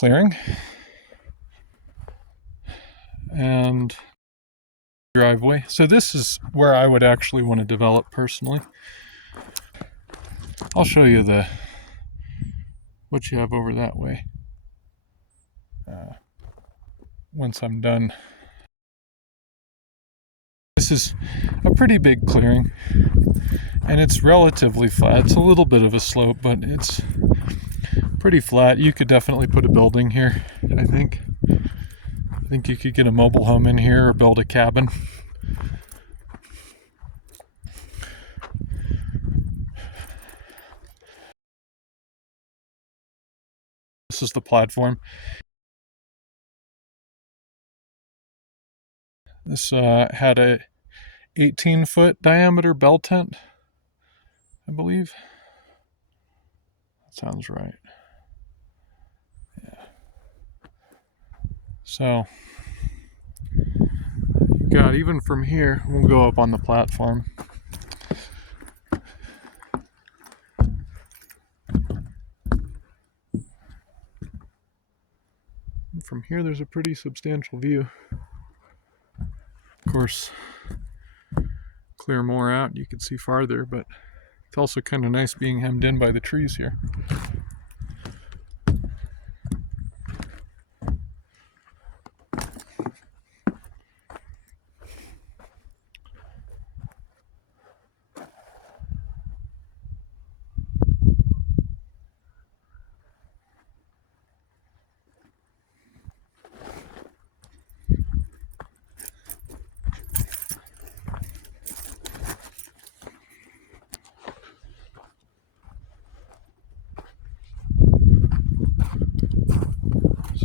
clearing and driveway. So this is where I would actually want to develop personally. I'll show you what you have over that way once I'm done. This is a pretty big clearing and it's relatively flat. It's a little bit of a slope, but it's pretty flat. You could definitely put a building here, I think. I think you could get a mobile home in here or build a cabin. This is the platform. This had a 18-foot diameter bell tent, I believe. That sounds right. Yeah. So, you got, even from here, we'll go up on the platform. From here, there's a pretty substantial view. Of course, clear more out, you can see farther, but it's also kind of nice being hemmed in by the trees here.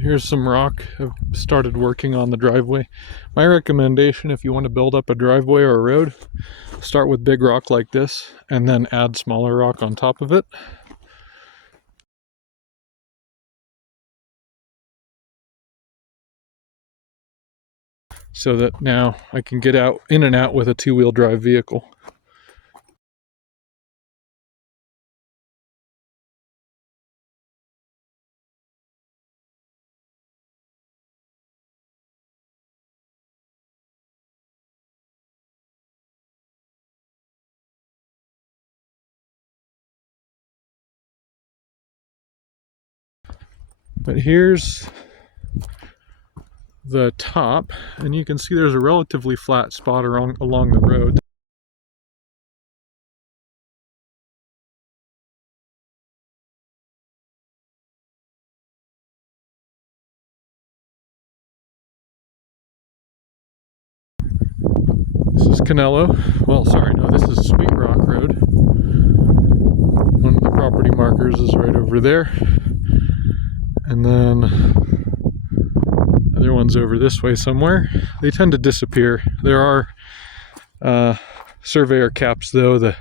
Here's some rock. I've started working on the driveway. My recommendation, if you want to build up a driveway or a road, start with big rock like this and then add smaller rock on top of it. So that now I can get out in and out with a two-wheel drive vehicle. But here's the top, and you can see there's a relatively flat spot along the road. This is Canelo. Well, sorry, no, this is Sweet Rock Road. One of the property markers is right over there. And then other one's over this way somewhere. They tend to disappear. There are surveyor caps though, the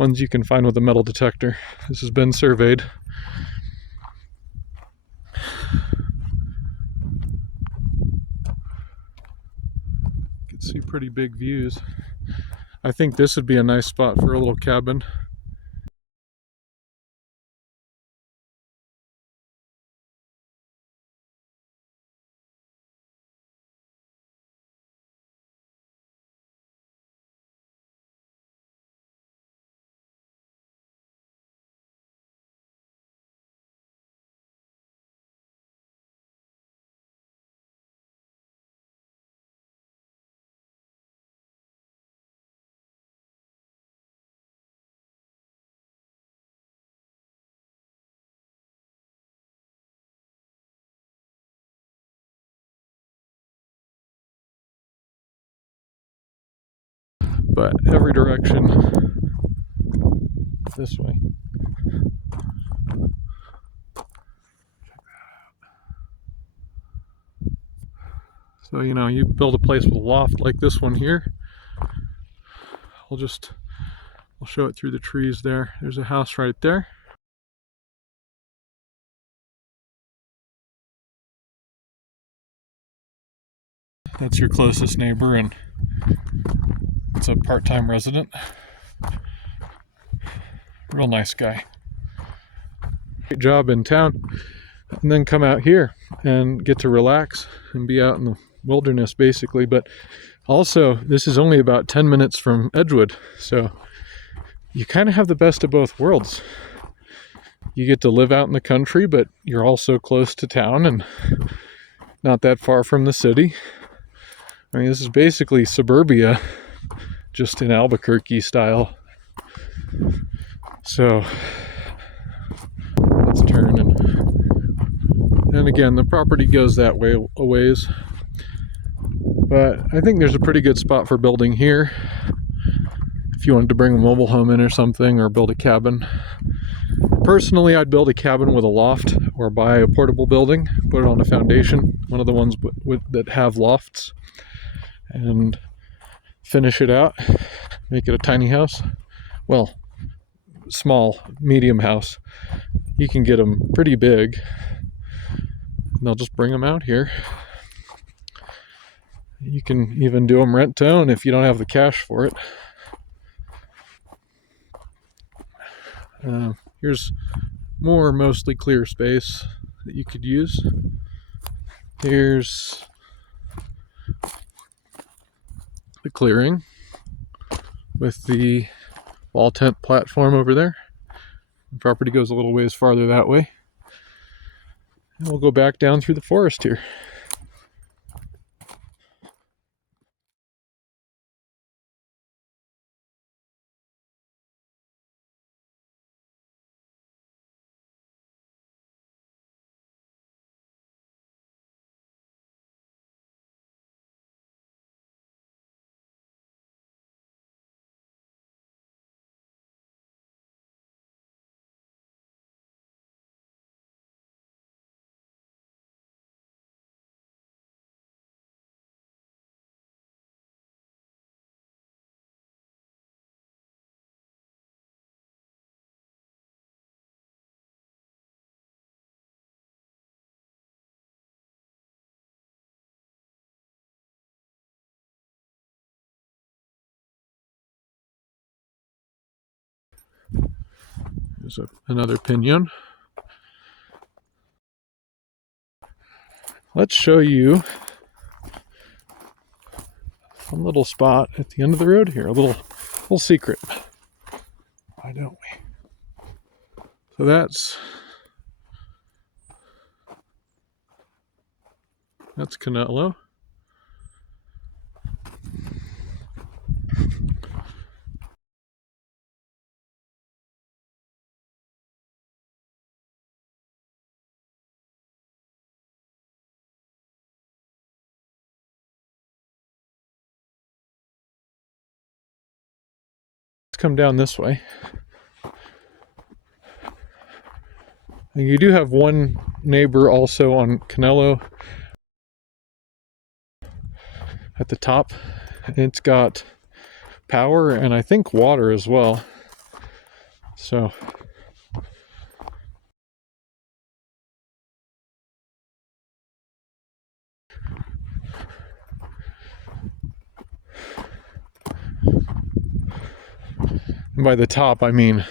ones you can find with a metal detector. This has been surveyed. You can see pretty big views. I think this would be a nice spot for a little cabin. But every direction this way. So, you know, you build a place with a loft like this one here. I'll show it through the trees there. There's a house right there. That's your closest neighbor, and it's a part-time resident. Real nice guy. Great job in town. and then come out here and get to relax and be out in the wilderness basically. But also, this is only about 10 minutes from Edgewood, so you kind of have the best of both worlds. You get to live out in the country, but you're also close to town and not that far from the city. I mean, this is basically suburbia, just in Albuquerque style. So let's turn, and again, the property goes that way a ways. But I think there's a pretty good spot for building here if you wanted to bring a mobile home in or something, or build a cabin. Personally, I'd build a cabin with a loft, or buy a portable building, put it on a foundation, one of the ones that have lofts, and finish it out, make it a tiny house. Well, small, medium house. You can get them pretty big, and they'll just bring them out here. You can even do them rent to own if you don't have the cash for it. Here's more mostly clear space that you could use. Here's the clearing with the wall tent platform over there. The property goes a little ways farther that way. And we'll go back down through the forest here. There's another pinon. Let's show you one little spot at the end of the road here, a little secret. Why don't we? So that's Canelo. Come down this way. And you do have one neighbor also on Canelo at the top. It's got power and I think water as well. So and by the top, I mean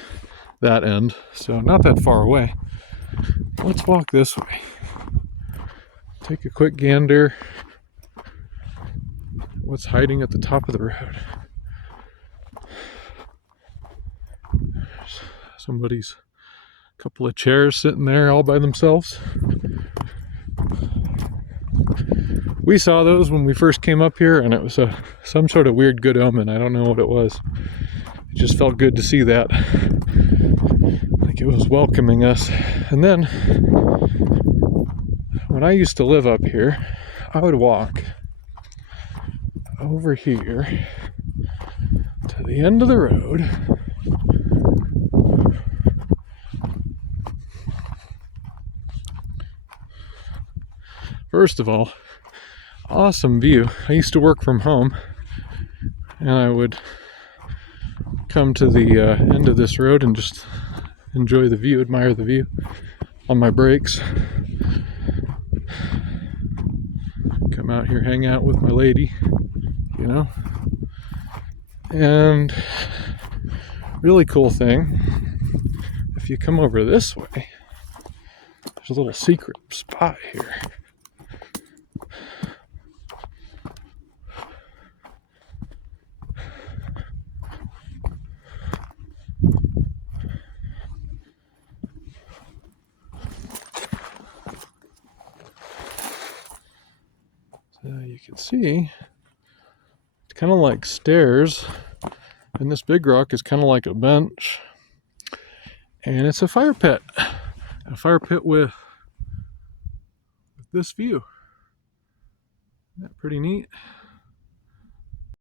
that end, so not that far away. Let's walk this way. Take a quick gander. What's hiding at the top of the road? There's somebody's couple of chairs sitting there all by themselves. We saw those when we first came up here, and it was some sort of weird good omen. I don't know what it was. It just felt good to see that. Like it was welcoming us. And then, when I used to live up here, I would walk over here to the end of the road. First of all, awesome view. I used to work from home, and I would come to the end of this road and just enjoy the view, admire the view on my breaks. Come out here, hang out with my lady, you know. And really cool thing, if you come over this way, There's a little secret spot here. So you can see it's kind of like stairs, and this big rock is kind of like a bench, and it's a fire pit. A fire pit with this view. Isn't that pretty neat?